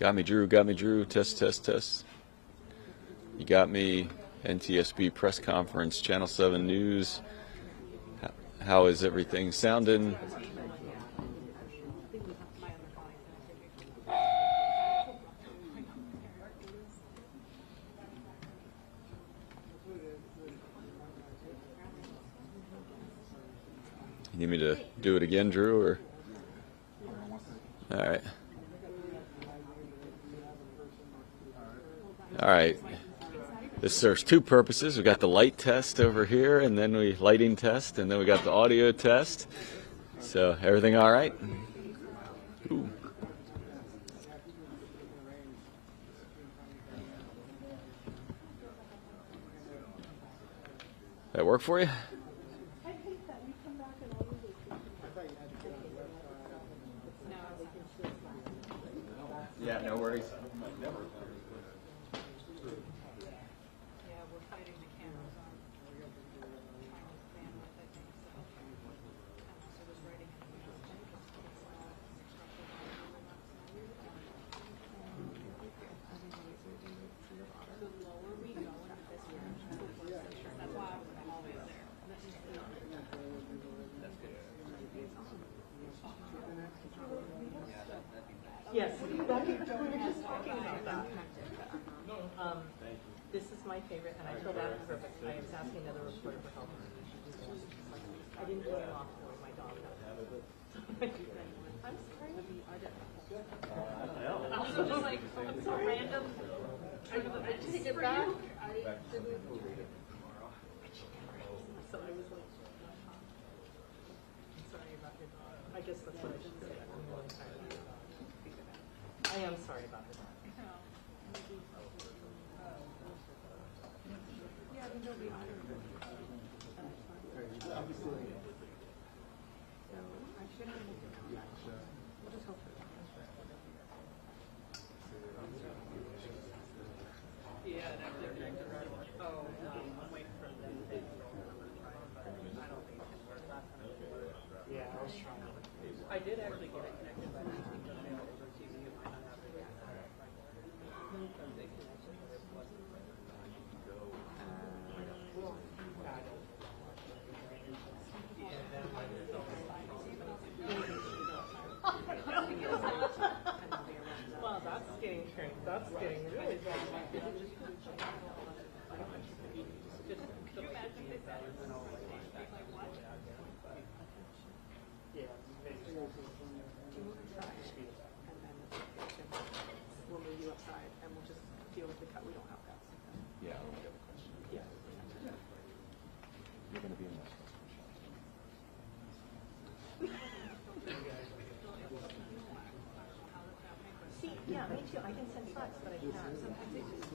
Got me, Drew. Got me, Drew. Test, test, test. You got me. NTSB press conference, Channel 7 News. How is everything sounding? You need me to do it again, Drew, or? All right. All right. This serves two purposes. We got the light test over here, and then lighting test, and then we got the audio test. So everything all right? Ooh. That work for you? Yeah, no worries. Yes, we were just talking about that. This is my favorite, and I feel that is perfect. I was asking another reporter for help. I didn't go off with my dog. I'm sorry. I don't know. Also, just like so random. I just take it back. I didn't. So I was like, I'm sorry about your dog. I guess that's what I should say. I'm really sorry. I am sorry about the dog. I did actually get it connected by over TV. It might not have it. Well, that's getting tricky. That's getting really bad. We'll move you outside and we'll just deal with the cut. We don't have cuts. Yeah, I don't have a question. Yeah. You're going to be in this. See, yeah, me too. I can send slides, but I can't. Sometimes it just.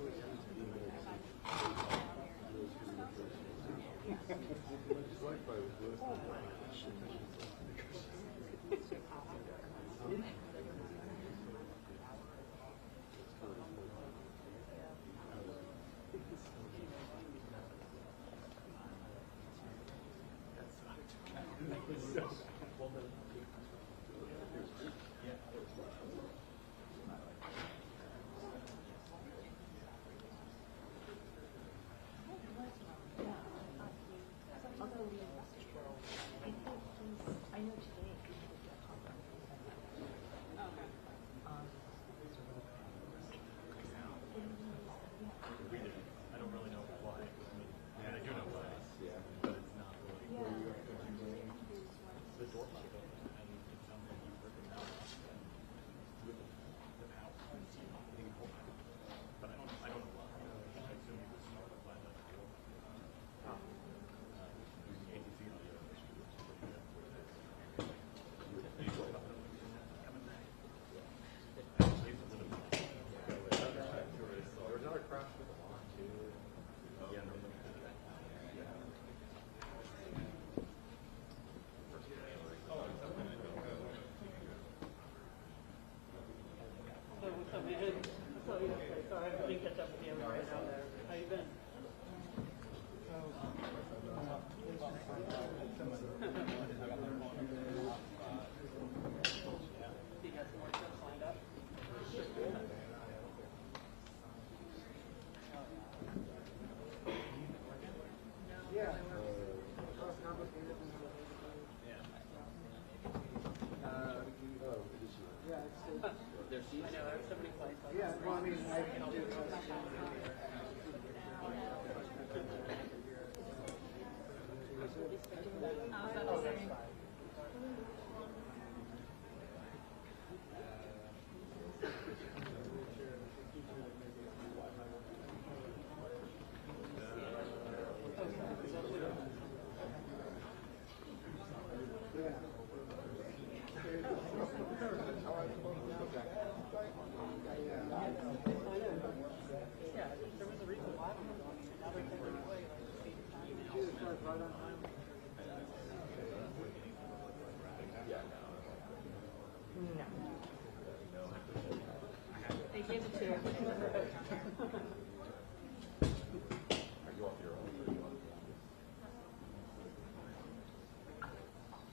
They gave it to her.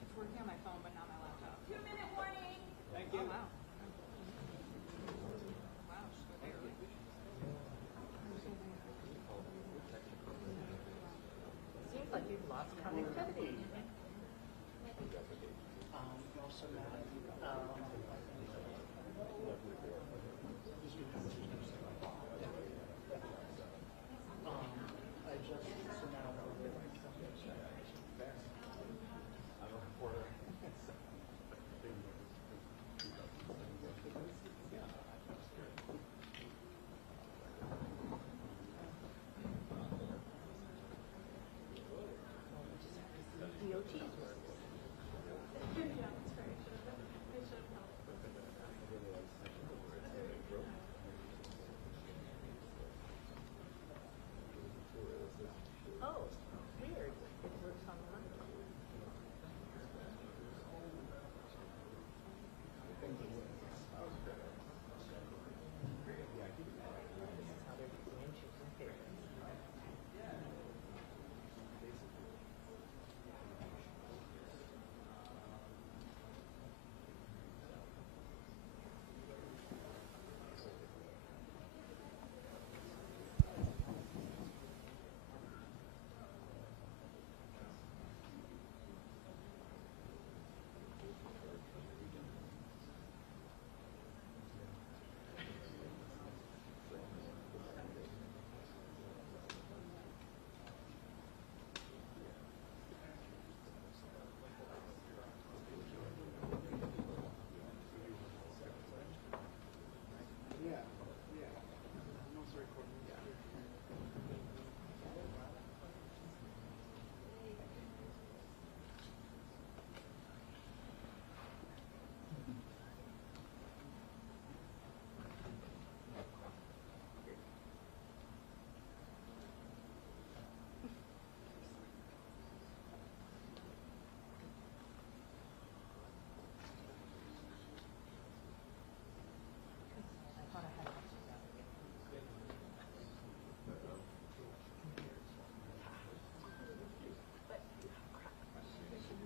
It's working on my phone, but not my laptop. 2-minute warning. Thank you. Oh, wow. Wow, she's so there. Seems like you've lost connectivity. Oh, weird. It works on the laptop.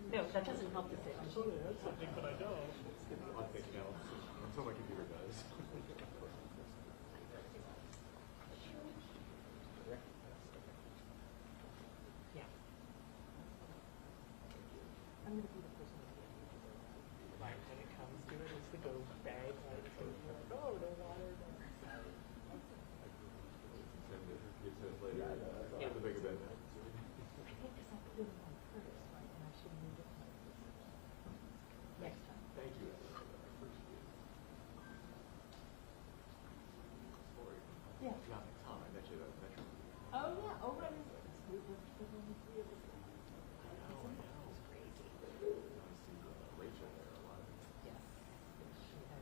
No, that doesn't help the same. Totally has something, but I don't. I think no. Until my computer does. Yeah. I'm going to be the person who like when it comes to it, it's the go bag. Like, oh, the water. Yeah, the big event. I think because I put it on first, right, and I should move it next time. Thank you. Yeah. Not Tom, I met you at Metro. Oh yeah. Oh right. There's only 3 of us. I know. It's crazy. I see Rachel there a lot. Yes. She has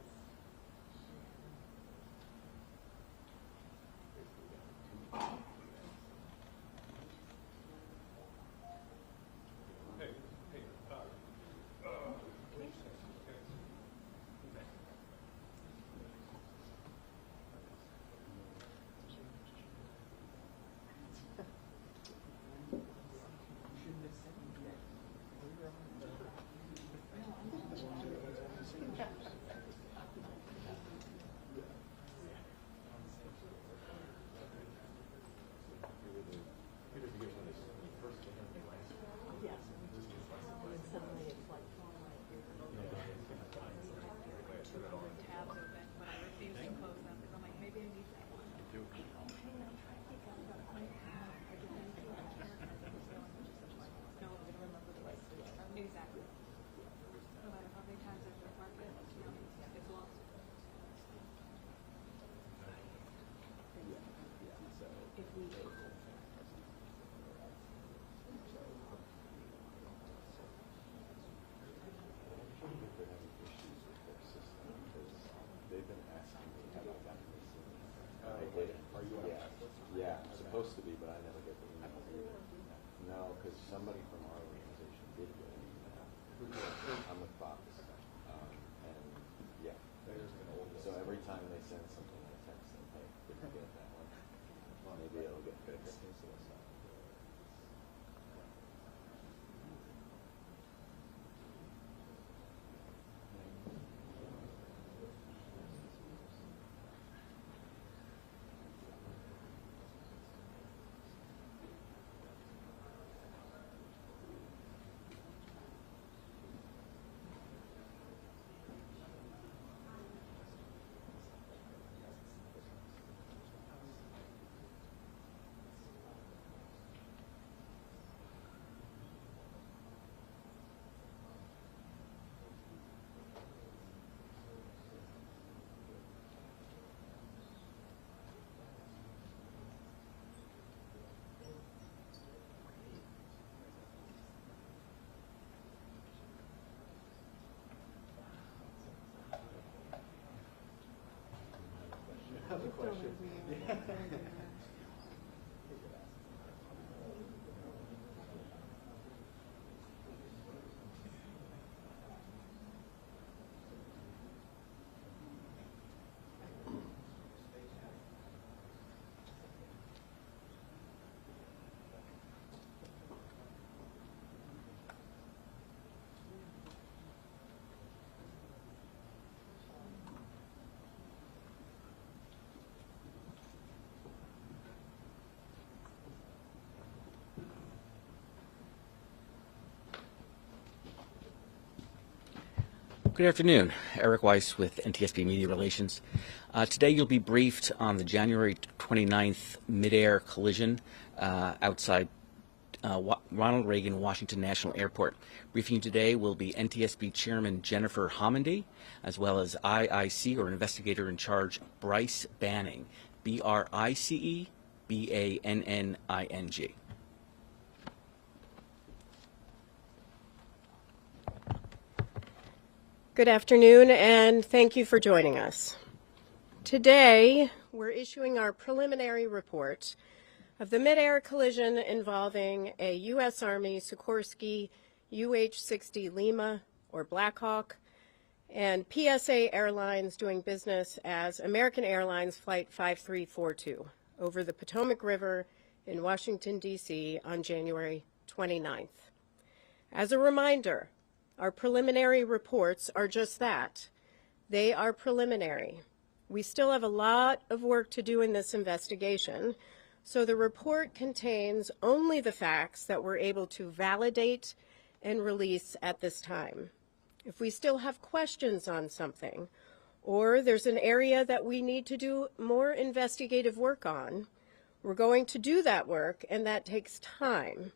somebody from our organization did go I'm with Fox. And yeah. So every time they send something, I text them, hey, did you get that one? Well, maybe it'll get fixed. Good afternoon. Eric Weiss with NTSB Media Relations. Today you'll be briefed on the January 29th midair collision outside Ronald Reagan Washington National Airport. Briefing today will be NTSB Chairman Jennifer Homendy, as well as IIC, or Investigator in Charge, Bryce Banning, B-R-I-C-E, B-A-N-N-I-N-G. Good afternoon, and thank you for joining us. Today, we're issuing our preliminary report of the midair collision involving a U.S. Army Sikorsky UH-60 Lima, or Black Hawk, and PSA Airlines doing business as American Airlines Flight 5342 over the Potomac River in Washington, D.C. on January 29th. As a reminder, our preliminary reports are just that. They are preliminary. We still have a lot of work to do in this investigation, so the report contains only the facts that we're able to validate and release at this time. If we still have questions on something, or there's an area that we need to do more investigative work on, we're going to do that work, and that takes time.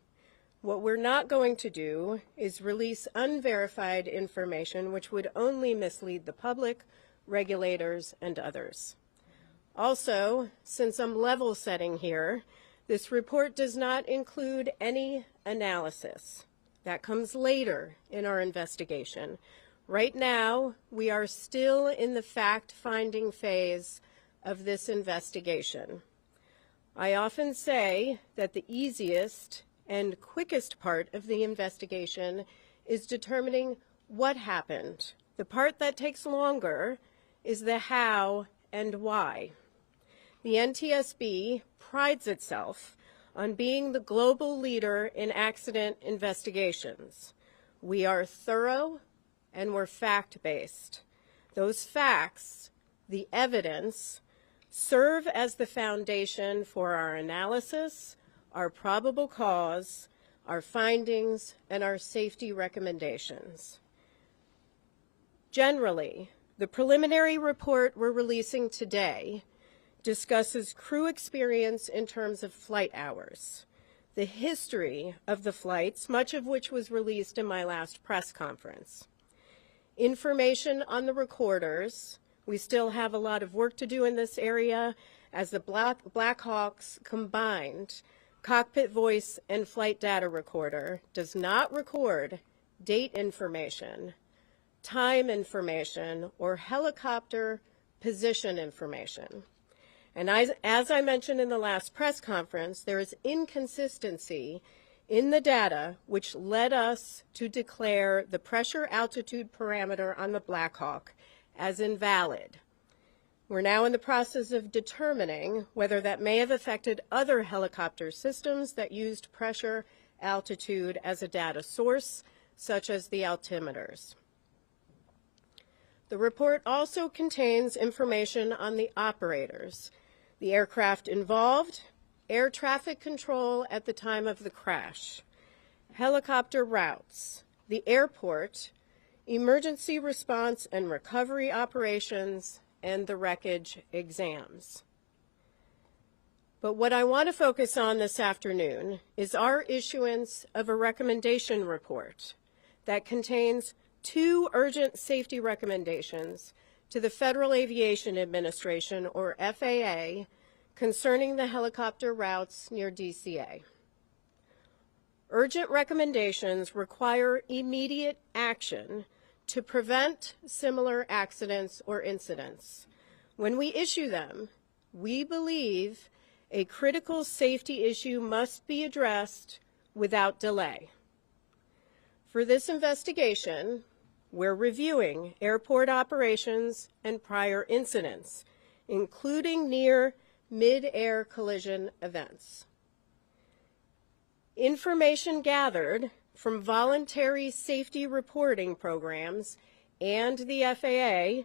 What we're not going to do is release unverified information which would only mislead the public, regulators, and others. Also, since I'm level setting here, this report does not include any analysis. That comes later in our investigation. Right now, we are still in the fact-finding phase of this investigation. I often say that the easiest and quickest part of the investigation is determining what happened. The part that takes longer is the how and why. The NTSB prides itself on being the global leader in accident investigations. We are thorough and we're fact-based. Those facts, the evidence, serve as the foundation for our analysis, our probable cause, our findings, and our safety recommendations. Generally, the preliminary report we're releasing today discusses crew experience in terms of flight hours, the history of the flights, much of which was released in my last press conference, information on the recorders. We still have a lot of work to do in this area as the Black Hawks combined cockpit voice and flight data recorder does not record date information, time information, or helicopter position information. And as I mentioned in the last press conference, there is inconsistency in the data which led us to declare the pressure altitude parameter on the Black Hawk as invalid. We're now in the process of determining whether that may have affected other helicopter systems that used pressure altitude as a data source, such as the altimeters. The report also contains information on the operators, the aircraft involved, air traffic control at the time of the crash, helicopter routes, the airport, emergency response and recovery operations, and the wreckage exams. But what I want to focus on this afternoon is our issuance of a recommendation report that contains 2 urgent safety recommendations to the Federal Aviation Administration, or FAA, concerning the helicopter routes near DCA. Urgent recommendations require immediate action to prevent similar accidents or incidents. When we issue them, we believe a critical safety issue must be addressed without delay. For this investigation, we're reviewing airport operations and prior incidents, including near mid-air collision events. Information gathered from voluntary safety reporting programs and the FAA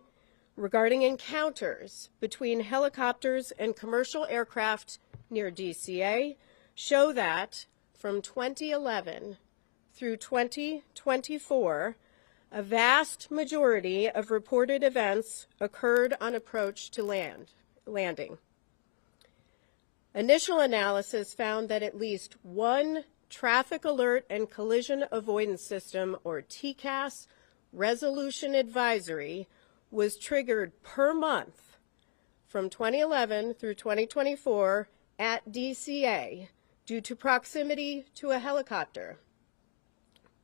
regarding encounters between helicopters and commercial aircraft near DCA show that from 2011 through 2024, a vast majority of reported events occurred on approach to landing. Initial analysis found that at least one Traffic Alert and Collision Avoidance System, or TCAS, resolution advisory was triggered per month from 2011 through 2024 at DCA due to proximity to a helicopter.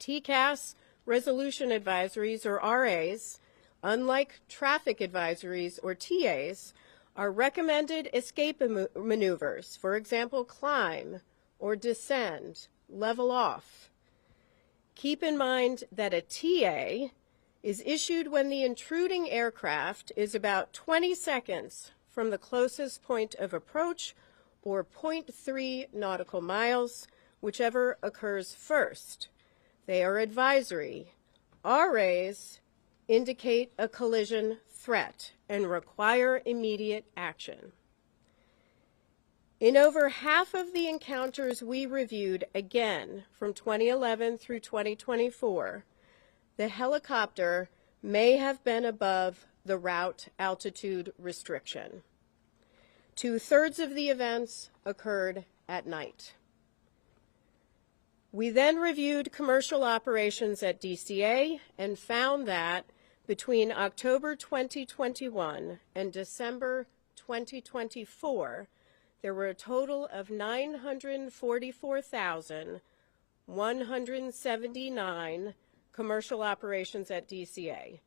TCAS resolution advisories, or RAs, unlike traffic advisories, or TAs, are recommended escape maneuvers, for example, climb or descend, level off. Keep in mind that a TA is issued when the intruding aircraft is about 20 seconds from the closest point of approach, or 0.3 nautical miles, whichever occurs first. They are advisory. RAs indicate a collision threat and require immediate action. In over half of the encounters we reviewed, again from 2011 through 2024, the helicopter may have been above the route altitude restriction. 2/3 of the events occurred at night. We then reviewed commercial operations at DCA and found that between October 2021 and December 2024, there were a total of 944,179 commercial operations at DCA.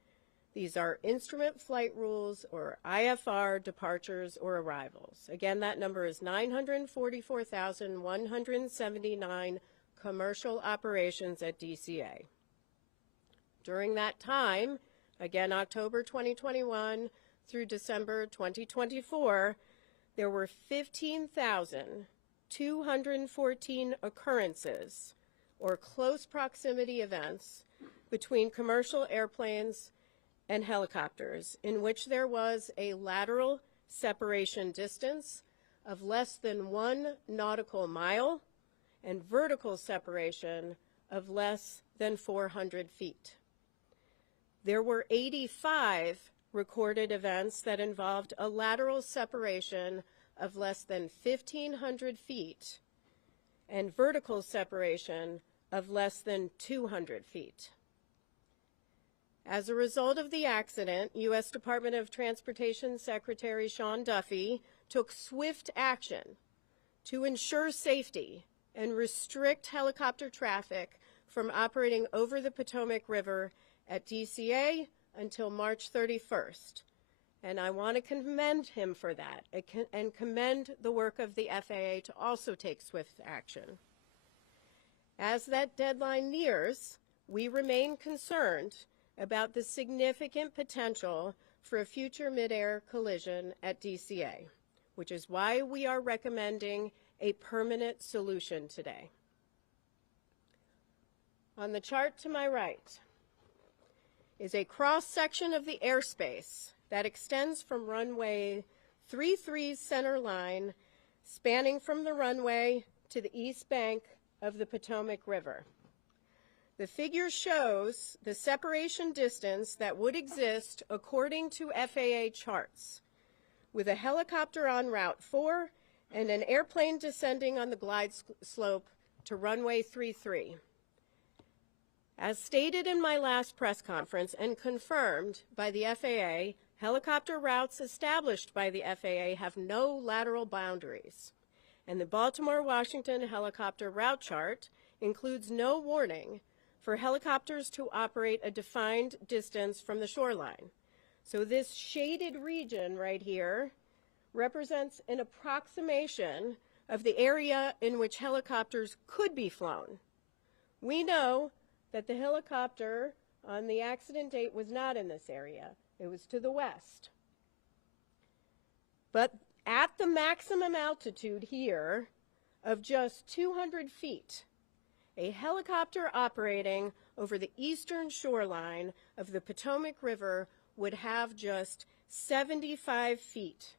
These are instrument flight rules, or IFR, departures or arrivals. Again, that number is 944,179 commercial operations at DCA. During that time, again October 2021 through December 2024, there were 15,214 occurrences, or close proximity events, between commercial airplanes and helicopters, in which there was a lateral separation distance of less than 1 nautical mile and vertical separation of less than 400 feet. There were 85 recorded events that involved a lateral separation of less than 1,500 feet and vertical separation of less than 200 feet. As a result of the accident, U.S. Department of Transportation Secretary Sean Duffy took swift action to ensure safety and restrict helicopter traffic from operating over the Potomac River at DCA until March 31st. And I want to commend him for that and commend the work of the FAA to also take swift action. As that deadline nears, we remain concerned about the significant potential for a future midair collision at DCA, which is why we are recommending a permanent solution today. On the chart to my right is a cross-section of the airspace that extends from runway 33's center line, spanning from the runway to the east bank of the Potomac River. The figure shows the separation distance that would exist according to FAA charts, with a helicopter on Route 4 and an airplane descending on the glide slope to runway 33. As stated in my last press conference and confirmed by the FAA, helicopter routes established by the FAA have no lateral boundaries, and the Baltimore-Washington helicopter route chart includes no warning for helicopters to operate a defined distance from the shoreline. So this shaded region right here represents an approximation of the area in which helicopters could be flown. We know that the helicopter on the accident date was not in this area. It was to the west. But at the maximum altitude here of just 200 feet, a helicopter operating over the eastern shoreline of the Potomac River would have just 75 feet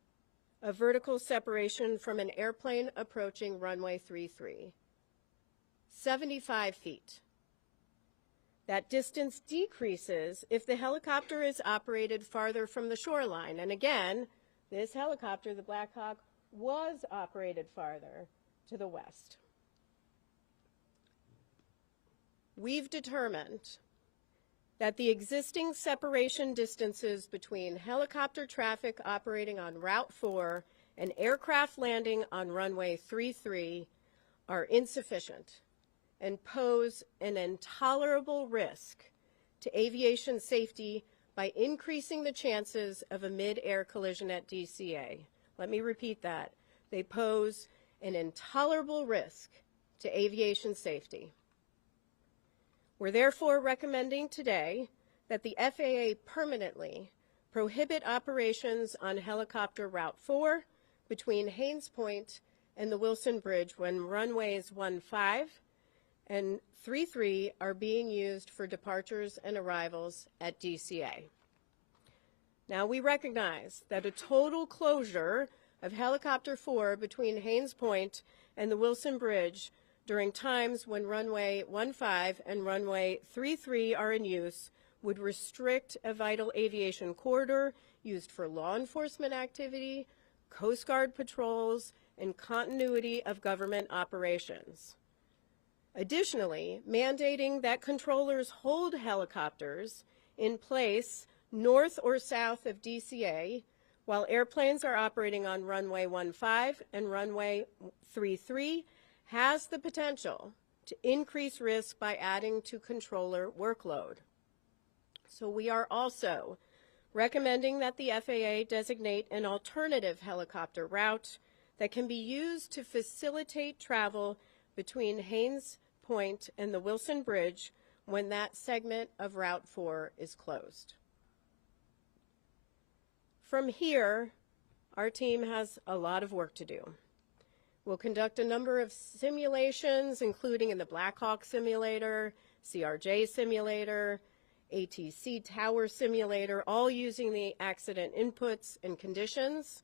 of vertical separation from an airplane approaching runway 33. 75 feet. That distance decreases if the helicopter is operated farther from the shoreline. And again, this helicopter, the Black Hawk, was operated farther to the west. We've determined that the existing separation distances between helicopter traffic operating on Route 4 and aircraft landing on runway 33 are insufficient and pose an intolerable risk to aviation safety by increasing the chances of a mid-air collision at DCA. Let me repeat that. They pose an intolerable risk to aviation safety. We're therefore recommending today that the FAA permanently prohibit operations on helicopter Route 4 between Haynes Point and the Wilson Bridge when runways 15 and 33 are being used for departures and arrivals at DCA. Now, we recognize that a total closure of helicopter 4 between Haynes Point and the Wilson Bridge during times when runway 15 and runway 33 are in use would restrict a vital aviation corridor used for law enforcement activity, Coast Guard patrols, and continuity of government operations. Additionally, mandating that controllers hold helicopters in place north or south of DCA while airplanes are operating on runway 15 and runway 33 has the potential to increase risk by adding to controller workload. So we are also recommending that the FAA designate an alternative helicopter route that can be used to facilitate travel between Haynes Point and the Wilson Bridge when that segment of Route 4 is closed. From here, our team has a lot of work to do. We'll conduct a number of simulations, including in the Black Hawk simulator, CRJ simulator, ATC tower simulator, all using the accident inputs and conditions.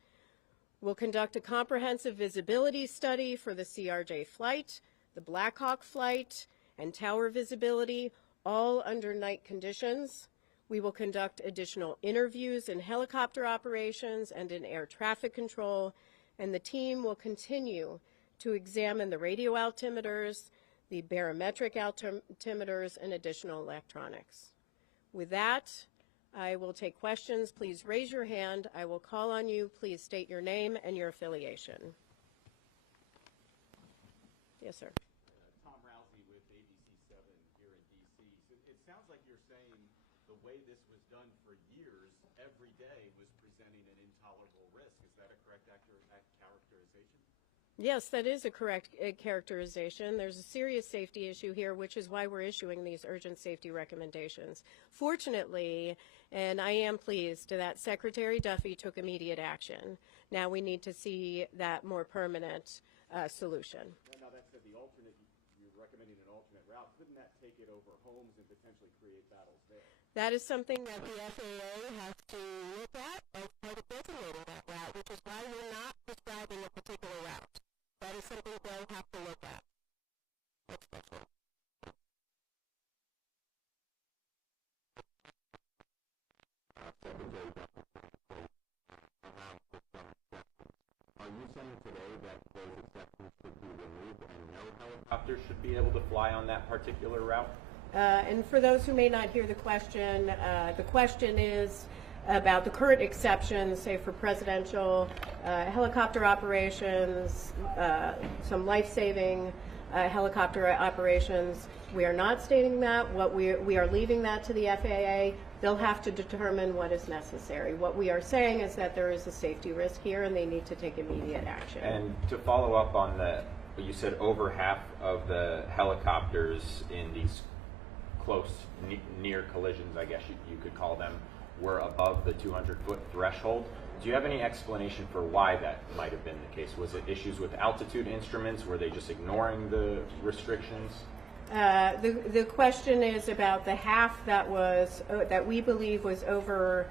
We'll conduct a comprehensive visibility study for the CRJ flight, the Black Hawk flight, and tower visibility, all under night conditions. We will conduct additional interviews in helicopter operations and in air traffic control, and the team will continue to examine the radio altimeters, the barometric altimeters, and additional electronics. With that, I will take questions. Please raise your hand. I will call on you. Please state your name and your affiliation. Yes, sir. Tom Rousey with ABC7 here in D.C. So it sounds like you're saying the way this was done for years, every day was presenting an intolerable risk. Is that a correct characterization? Yes, that is a correct characterization. There's a serious safety issue here, which is why we're issuing these urgent safety recommendations. Fortunately, and I am pleased that Secretary Duffy took immediate action. Now we need to see that more permanent solution. Now that said, the alternate, you're recommending an alternate route. Couldn't that take it over homes and potentially create battles there? That is something that the FAA has to look at as part of designating that route, which is why we're not prescribing a particular route. That is something they'll have to look at. Next question. Are you saying today that those exceptions should be removed and no helicopters should be able to fly on that particular route? And for those who may not hear the question is about the current exceptions, say for presidential helicopter operations, some life-saving helicopter operations. We are not stating that. What we are leaving that to the FAA. They'll have to determine what is necessary. What we are saying is that there is a safety risk here and they need to take immediate action. And to follow up on you said over half of the helicopters in these close, near collisions, I guess you could call them, were above the 200-foot threshold. Do you have any explanation for why that might have been the case? Was it issues with altitude instruments? Were they just ignoring the restrictions? The question is about the half that we believe was over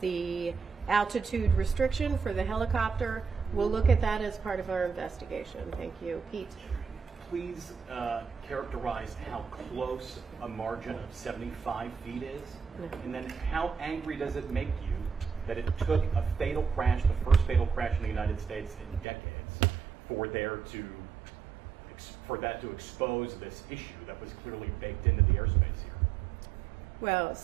the altitude restriction for the helicopter. We'll look at that as part of our investigation. Thank you. Pete. Please characterize how close a margin of 75 feet is, and then how angry does it make you that it took a fatal crash, the first fatal crash in the United States in decades, for that to expose this issue that was clearly baked into the airspace here? Well,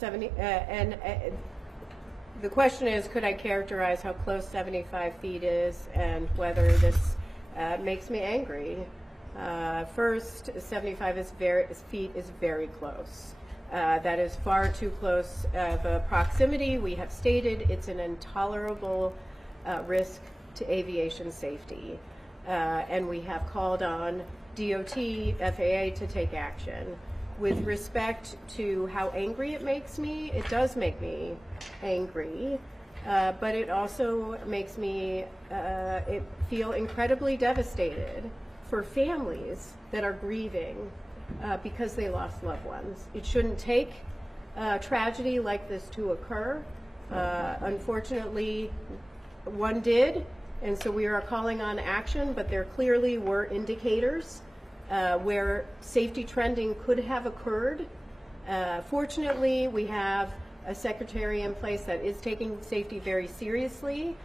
the question is, could I characterize how close 75 feet is and whether this makes me angry? First, 75 feet is very close. That is far too close of a proximity. We have stated it's an intolerable risk to aviation safety. And we have called on DOT, FAA to take action. With respect to how angry it makes me, it does make me angry, but it also makes me feel incredibly devastated for families that are grieving because they lost loved ones. It shouldn't take a tragedy like this to occur. Unfortunately, one did, and so we are calling on action, but there clearly were indicators where safety trending could have occurred. Fortunately, we have a secretary in place that is taking safety very seriously,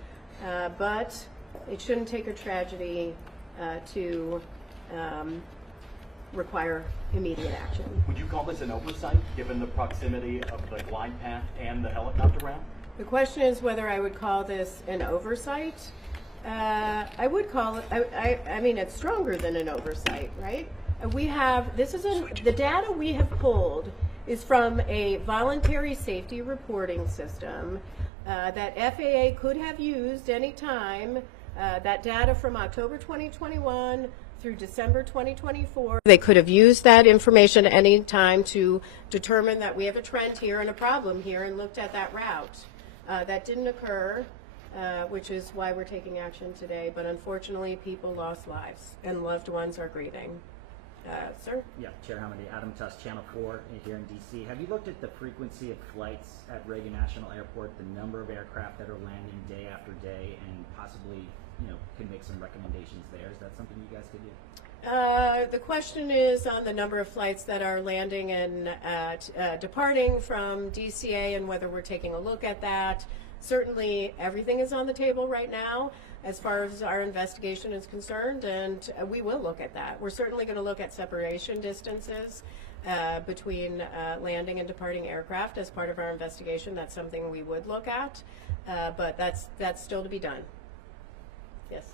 but it shouldn't take a tragedy to require immediate action. Would you call this an oversight, given the proximity of the glide path and the helicopter route? The question is whether I would call this an oversight. I would call it, I mean, it's stronger than an oversight, right? The data we have pulled is from a voluntary safety reporting system that FAA could have used any time. That data from October 2021 through December 2024. They could have used that information at any time to determine that we have a trend here and a problem here and looked at that route. That didn't occur, which is why we're taking action today. But unfortunately, people lost lives and loved ones are grieving. Sir? Yeah, Chair Hamady, Adam Tuss, Channel 4 here in D.C. Have you looked at the frequency of flights at Reagan National Airport, the number of aircraft that are landing day after day, and possibly, could make some recommendations there? Is that something you guys could do? The question is on the number of flights that are landing and departing from DCA and whether we're taking a look at that. Certainly everything is on the table right now as far as our investigation is concerned, and we will look at that. We're certainly going to look at separation distances between landing and departing aircraft as part of our investigation. That's something we would look at, but that's still to be done. Yes?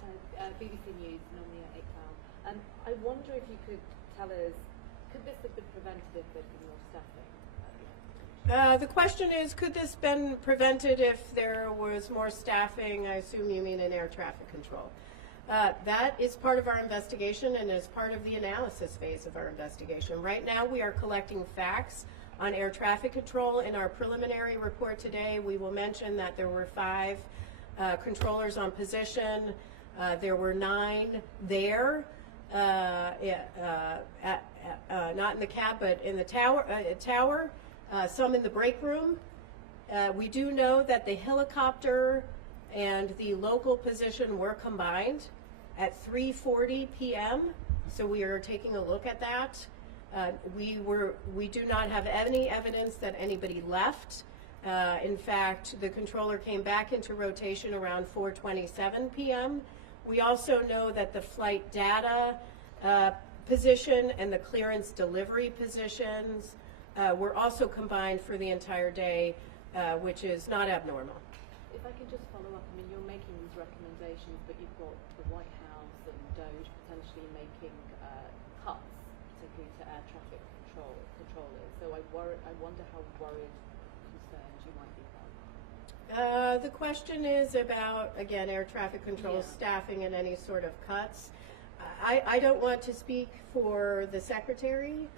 BBC News, Nomia Iqbal. I wonder if you could tell us, could this have been prevented if there'd been more staffing? The question is, could this been prevented if there was more staffing? I assume you mean in air traffic control. That is part of our investigation and is part of the analysis phase of our investigation. Right now, we are collecting facts on air traffic control. In our preliminary report today, we will mention that there were 5 controllers on position. There were 9 there, not in the cab, but in the tower, some in the break room. We do know that the helicopter and the local position were combined at 3:40 p.m. So we are taking a look at that. We do not have any evidence that anybody left. In fact, the controller came back into rotation around 4:27 p.m. We also know that the flight data position and the clearance delivery positions were also combined for the entire day, which is not abnormal. If I can just follow up, I mean, you're making these recommendations, but you've got the White House and DOJ potentially making cuts, particularly to air traffic controllers. So I wonder how worried, concerned you might be about that. The question is about, again, air traffic control staffing and any sort of cuts. I don't want to speak for the Secretary.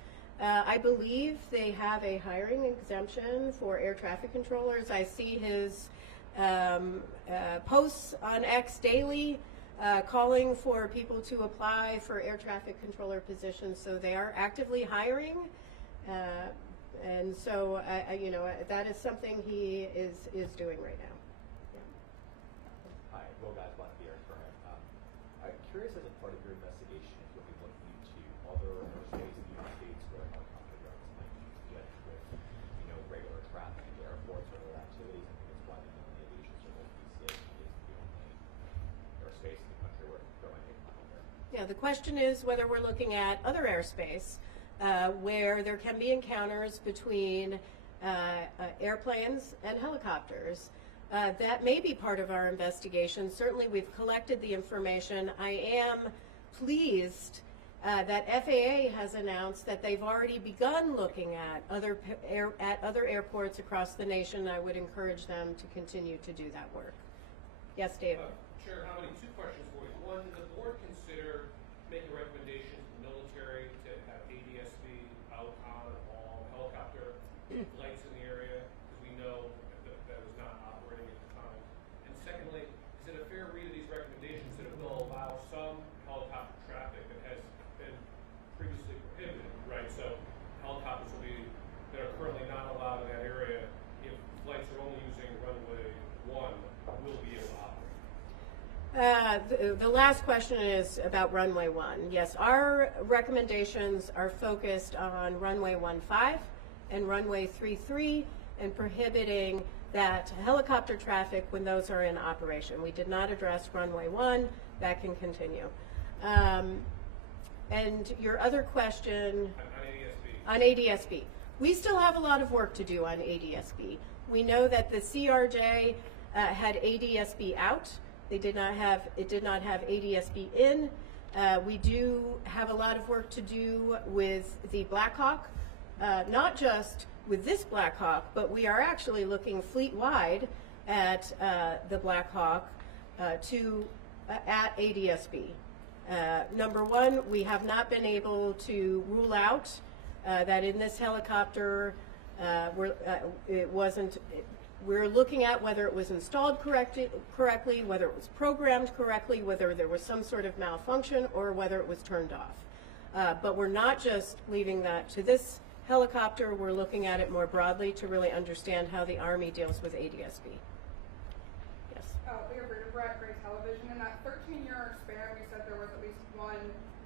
I believe they have a hiring exemption for air traffic controllers. I see his posts on X daily calling for people to apply for air traffic controller positions, so they are actively hiring. And so, that is something he is doing right now. Hi, Will Guys, Black Beer, Current. I'm curious, as a part of your investigation, if you'll be looking into other airspace in the United States where helicopter drugs might be judged with, regular traffic at airports or other activities. I think it's why the only aviation service DCA is the only airspace in the country where there might be a cloud there. Yeah, the question is whether we're looking at other airspace where there can be encounters between airplanes and helicopters. That may be part of our investigation. Certainly, we've collected the information. I am pleased that FAA has announced that they've already begun looking at other airports across the nation. I would encourage them to continue to do that work. Yes, David. Chair Hamady, 2 questions for you. One, did the board consider making recommendations to the military to have ADSB out on all helicopter flights in the area? Because we know that was not operating at the time. And secondly, is it a fair read of these recommendations that it will allow some helicopter traffic that has been previously prohibited, right? So helicopters that are currently not allowed in that area, if flights are only using runway 1, will be able to operate? The last question is about runway 1. Yes, our recommendations are focused on runway 15 and runway 33 and prohibiting that helicopter traffic when those are in operation. We did not address runway 1. That can continue. And your other question on ADSB. We still have a lot of work to do on ADSB. We know that the CRJ had ADSB out. It did not have ADSB in. We do have a lot of work to do with the Black Hawk, not just with this Black Hawk, but we are actually looking fleet-wide at the Black Hawk at ADSB. Number one, we have not been able to rule out that in this helicopter we're looking at whether it was installed correctly, whether it was programmed correctly, whether there was some sort of malfunction, or whether it was turned off. But we're not just leaving that to this helicopter. We're looking at it more broadly to really understand how the Army deals with ADSB. Yes? Leah Brett, Gray Television. In that 13-year span, we said there was at least 1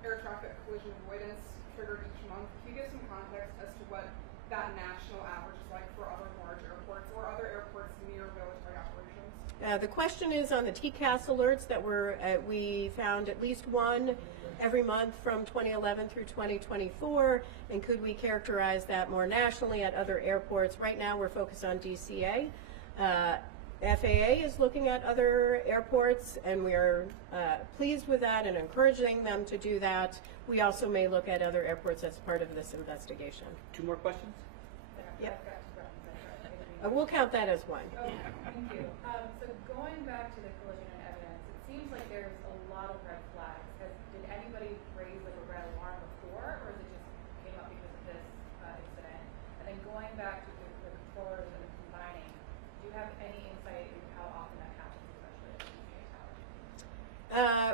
air traffic collision avoidance triggered each month. Can you give some context as to what that national average is like for other large airports or other airports near military operations? The question is on the TCAS alerts that we found at least 1 every month from 2011 through 2024, and could we characterize that more nationally at other airports? Right now we're focused on DCA. FAA is looking at other airports, and we are pleased with that and encouraging them to do that. We also may look at other airports as part of this investigation. 2 more questions? Yep. We'll count that as 1. Okay, thank you. So going back to the collision and evidence, it seems like there's a lot of red flags. Did anybody raise like a red alarm before, or is it just came up because of this incident? And then going back to the controllers and the combining, do you have any insight into how often that happens, especially at the DCA tower?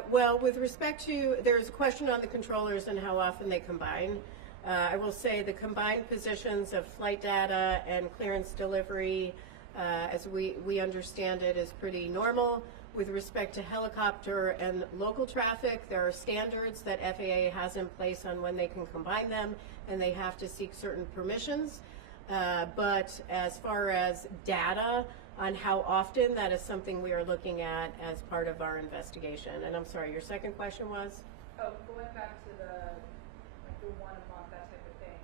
Well, with respect to, there's a question on the controllers and how often they combine. I will say the combined positions of flight data and clearance delivery, as we understand it, is pretty normal. With respect to helicopter and local traffic, there are standards that FAA has in place on when they can combine them, and they have to seek certain permissions. But as far as data on how often, that is something we are looking at as part of our investigation. And I'm sorry, your second question was? Oh, going back to the 1 a month, that type of thing.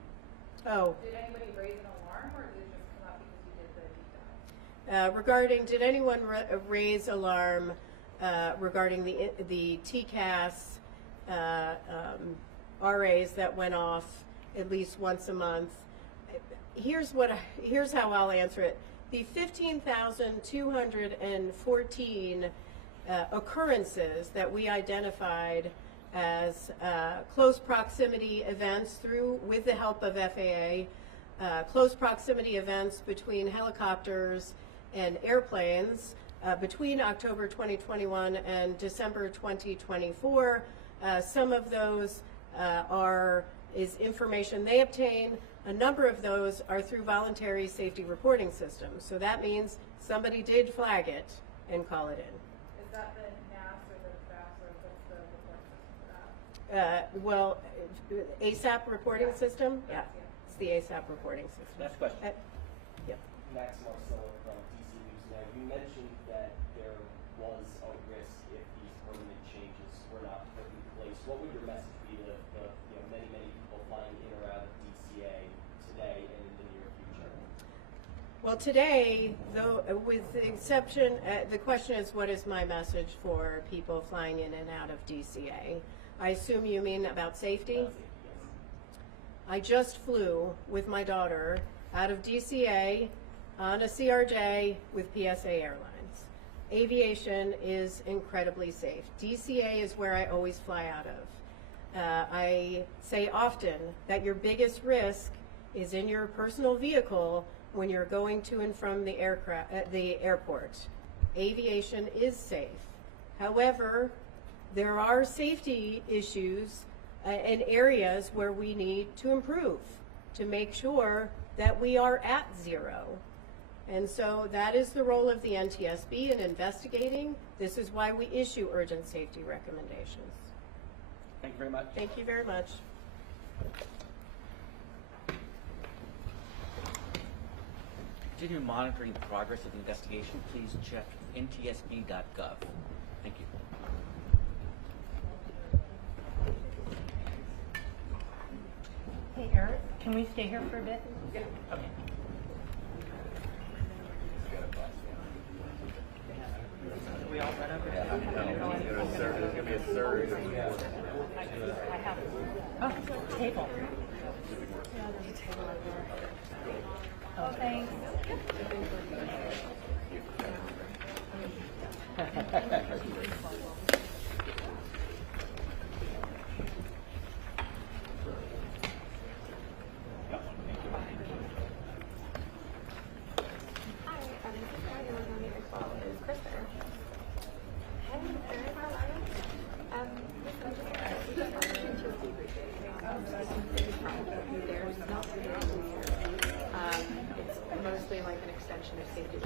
Oh. Did anybody raise an alarm, or did it just come up because you did the deep dive? Regarding, did anyone raise alarm regarding the TCAS RAs that went off at least once a month? Here's how I'll answer it. The 15,214 occurrences that we identified as close proximity events with the help of FAA, close proximity events between helicopters and airplanes between October 2021 and December 2024. Some of those is information they obtain. A number of those are through voluntary safety reporting systems. So that means somebody did flag it and call it in. Is that the NAS or the FAS, or what's the reporting system for that? Well, ASAP reporting system? Yeah, it's the ASAP reporting system. Next question. Yep. Max Marcelo from DC News Now. You mentioned that there was a risk if these permanent changes were not put in place. What would your message be to the many people flying in or out of DCA today and in the near future? Well, today, though, with the exception, the question is, what is my message for people flying in and out of DCA? I assume you mean about safety? Yes. I just flew with my daughter out of DCA on a CRJ with PSA Airlines. Aviation is incredibly safe. DCA is where I always fly out of. I say often that your biggest risk is in your personal vehicle when you're going to and from the airport. Aviation is safe. However, there are safety issues and areas where we need to improve to make sure that we are at zero. And so that is the role of the NTSB in investigating. This is why we issue urgent safety recommendations. Thank you very much. Thank you very much. Continue monitoring the progress of the investigation. Please check ntsb.gov. Thank you. Hey, Eric, can we stay here for a bit? Yeah. Okay. We all run over? There's going to be a surge. I have. Oh, table. Oh, thanks. It's mostly like an extension of safety